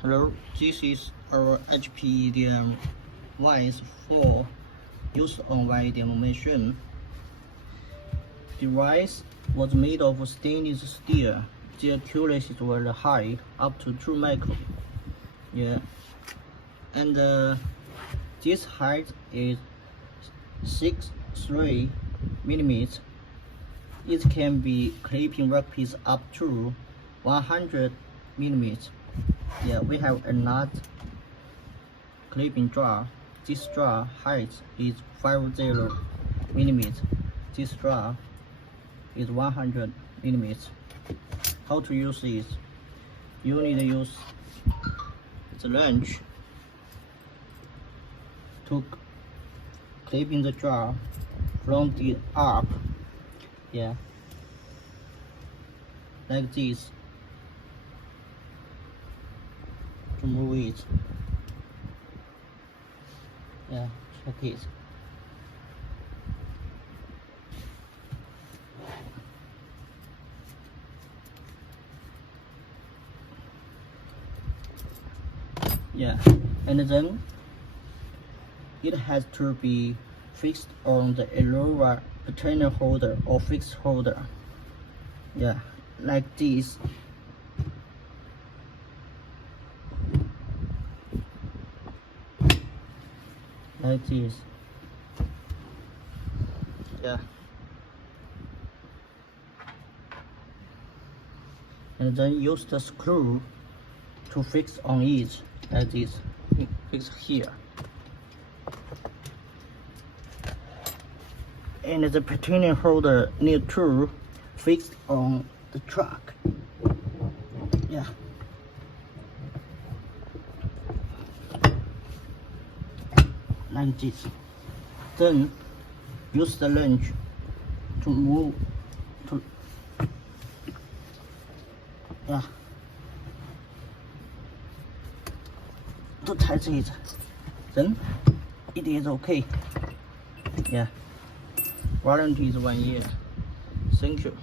Hello, this is our HPEDM Vise for use on EDM machine. The vise was made of stainless steel. The accuracy is very high, up to 2 micron. Yeah, and this height is 6.3 millimeters. It can be clipping workpiece up to 100 millimeters. Yeah, we have another clipping drawer. This drawer height is 50 millimeters. This drawer is 100 millimeters. How to use this? You need to use the wrench to clipping the drawer from the up. Yeah, like this. To move it. Yeah, check it. Yeah, and then it has to be fixed on the Erowa container holder or fixed holder. Yeah, like this. Like this. Yeah, and then use the screw to fix on it, like this. Fix here, and the container holder need to fix on the truck. Yeah. Like this. Then use the wrench to move to to tighten it. Then it is okay. Yeah. Warranty is 1 year. Thank you.